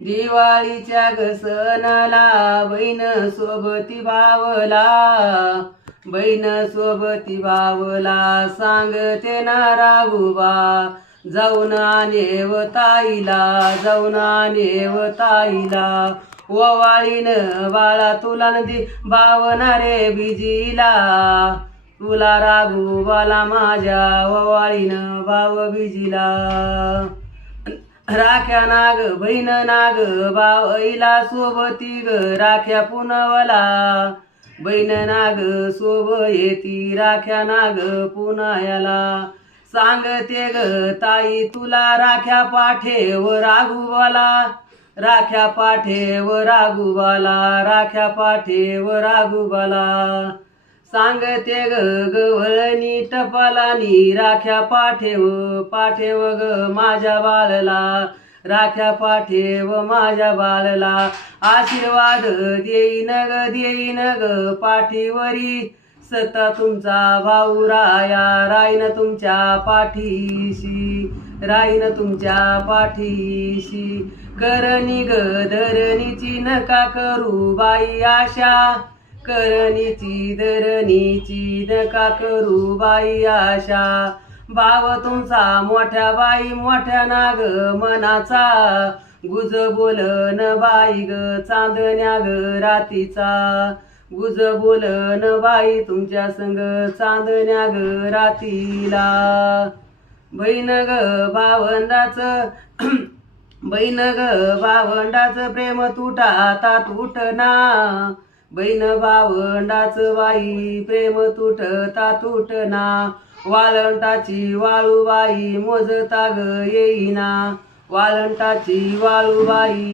दिवाळीच्या ग सणाला बहीण सोबती भावला, बहीण सोबती भावला सांगते ना राघुबा, जाऊन आनेव ताईला, जाऊन आनेव ताईला. ओवाळीनं बाळा तुला नदी बावणारे बिजीला, तुला राघुबाला माझ्या ओवाळीनं बाव बिजीला. राख्या नाग बहीण नाग बाईला सोबती ग राख्या पुनवला, बहीण नाग सोब येती राख्या नाग पुनायाला. सांगते ग ताई तुला राख्या पाठेव राघुबाला, राख्या पाठेव राघुबाला, राख्या पाठेव राघुबाला. सांगते ग गवळणी टपालानी राख्या पाठेव, पाठेव ग माझ्या बाळला, राख्या पाठेव माझ्या बाळला. आशीर्वाद देईन ग देईन ग पाठीवरी, सता तुमचा भाऊ राया राहीन तुमच्या पाठीशी, राहीन तुमच्या पाठीशी. करणी ग धरणीची नका करू बाई आशा, करणीची धरणीची नका करू बाई आशा. भाव तुमचा मोठ्या बाई मोठ्या नाग मनाचा, गुज बोलन बाई ग चांदण्या ग रातीचा, गुज बोलन बाई तुमच्या संग चांदण्या ग रातीला. बहीण ग भावंडाच बहीण ग भावंडाच प्रेम तुटा आता तुटना, बहीण भावंडाच बाई प्रेम तुटता तुटना. वाळंटाची वाळूबाई मोजता ग येईना, वाळंटाची वाळूबाई